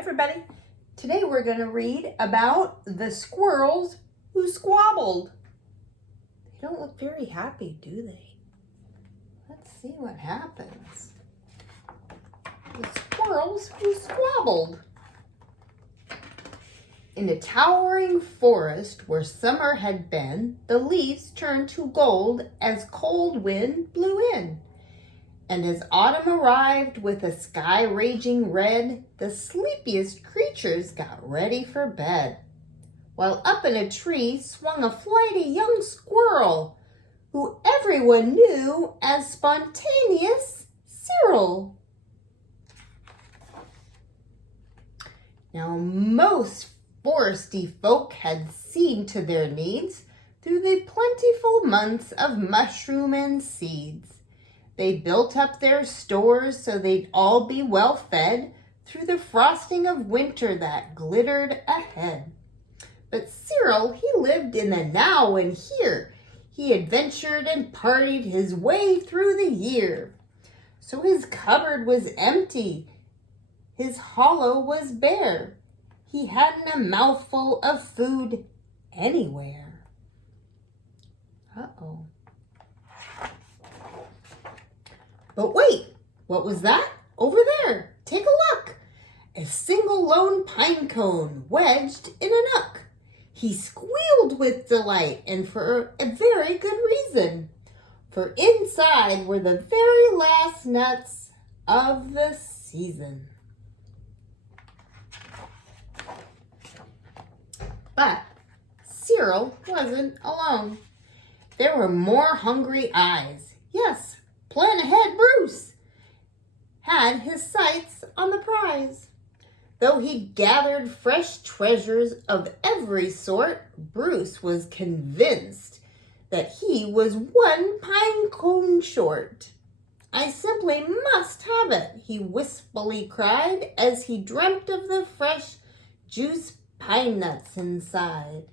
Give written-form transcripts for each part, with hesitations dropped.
everybody. Today we're going to read about the squirrels who squabbled. They don't look very happy, do they? Let's see what happens. The squirrels who squabbled. In a towering forest where summer had been, the leaves turned to gold as cold wind blew in. And as autumn arrived with a sky raging red, the sleepiest creatures got ready for bed. While up in a tree swung a flighty young squirrel, who everyone knew as spontaneous Cyril. Now most foresty folk had seen to their needs through the plentiful months of mushroom and seeds. They built up their stores so they'd all be well fed through the frosting of winter that glittered ahead. But Cyril, he lived in the now and here. He adventured and partied his way through the year. So his cupboard was empty, his hollow was bare. He hadn't a mouthful of food anywhere. Uh-oh. But wait, what was that? Over there, take a look. A single lone pine cone wedged in a nook. He squealed with delight, and for a very good reason. For inside were the very last nuts of the season. But Cyril wasn't alone. There were more hungry eyes. Yes, plan ahead Bruce had his sights on the prize. Though he gathered fresh treasures of every sort, Bruce was convinced that he was one pine cone short. I simply must have it, he wistfully cried as he dreamt of the fresh juice pine nuts inside.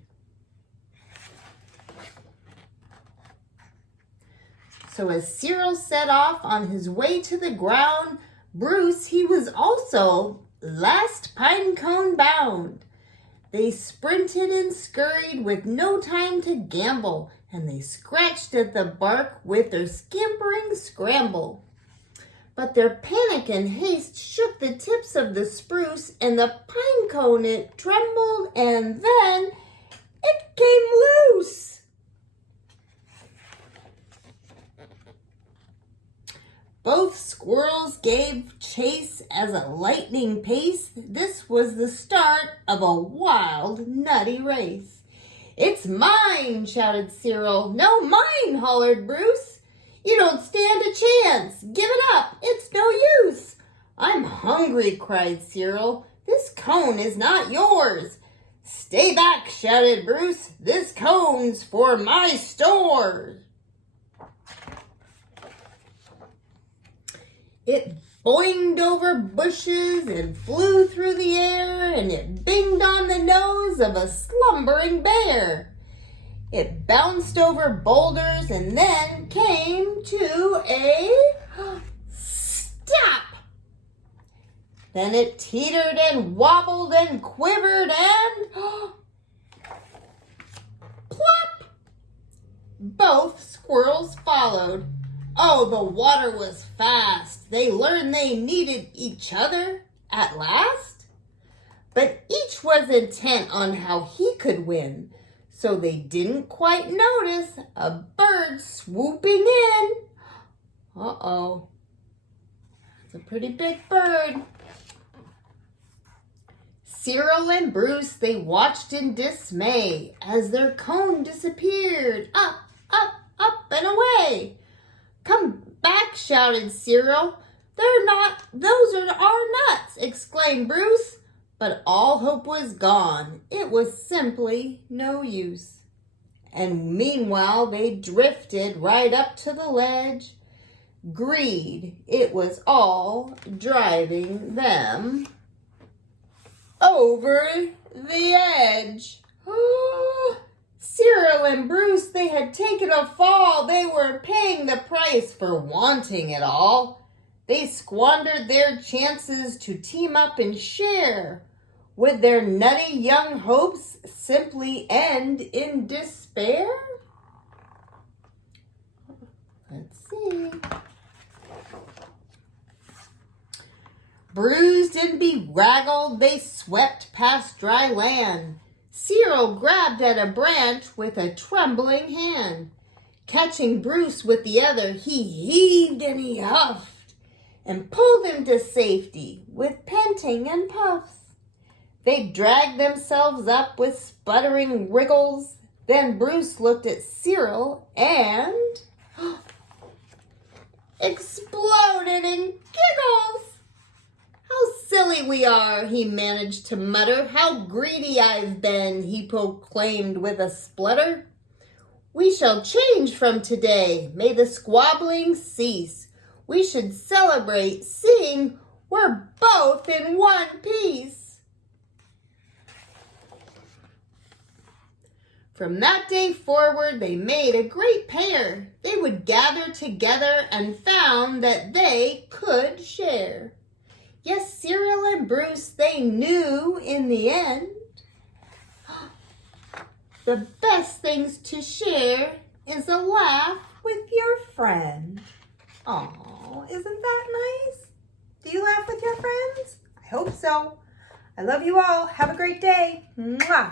So as Cyril set off on his way to the ground, Bruce, he was also last pine cone bound. They sprinted and scurried with no time to gamble, and they scratched at the bark with their scampering scramble. But their panic and haste shook the tips of the spruce, and the pine cone, it trembled, and then it came loose. Both squirrels gave chase as a lightning pace. This was the start of a wild, nutty race. "It's mine," shouted Cyril. "No, mine," hollered Bruce. "You don't stand a chance. Give it up. It's no use." "I'm hungry," cried Cyril. "This cone is not yours." "Stay back," shouted Bruce. "This cone's for my store." It boinged over bushes and flew through the air, and it binged on the nose of a slumbering bear. It bounced over boulders and then came to a stop. Then it teetered and wobbled and quivered and plop! Both squirrels followed. Oh, the water was fast. They learned they needed each other at last. But each was intent on how he could win, so they didn't quite notice a bird swooping in. Uh-oh. It's a pretty big bird. Cyril and Bruce, they watched in dismay as their cone disappeared. Up, up, up and away. "Come back," shouted Cyril. "Those are our nuts," exclaimed Bruce. But all hope was gone. It was simply no use. And meanwhile, they drifted right up to the ledge. Greed, it was all driving them over the edge. Cyril and Bruce, they had taken a fall. They were paying the price for wanting it all. They squandered their chances to team up and share. Would their nutty young hopes simply end in despair? Let's see. Bruised and bedraggled, they swept past dry land. Cyril grabbed at a branch with a trembling hand. Catching Bruce with the other, he heaved and he huffed and pulled him to safety with panting and puffs. They dragged themselves up with sputtering wriggles. Then Bruce looked at Cyril and exploded in giggles. How silly we are, he managed to mutter. How greedy I've been, he proclaimed with a splutter. We shall change from today. May the squabbling cease. We should celebrate, seeing we're both in one piece. From that day forward, they made a great pair. They would gather together and found that they could share. Yes, Cyril and Bruce, they knew in the end the best things to share is a laugh with your friend. Oh, isn't that nice? Do you laugh with your friends? I hope so. I love you all. Have a great day. Mwah.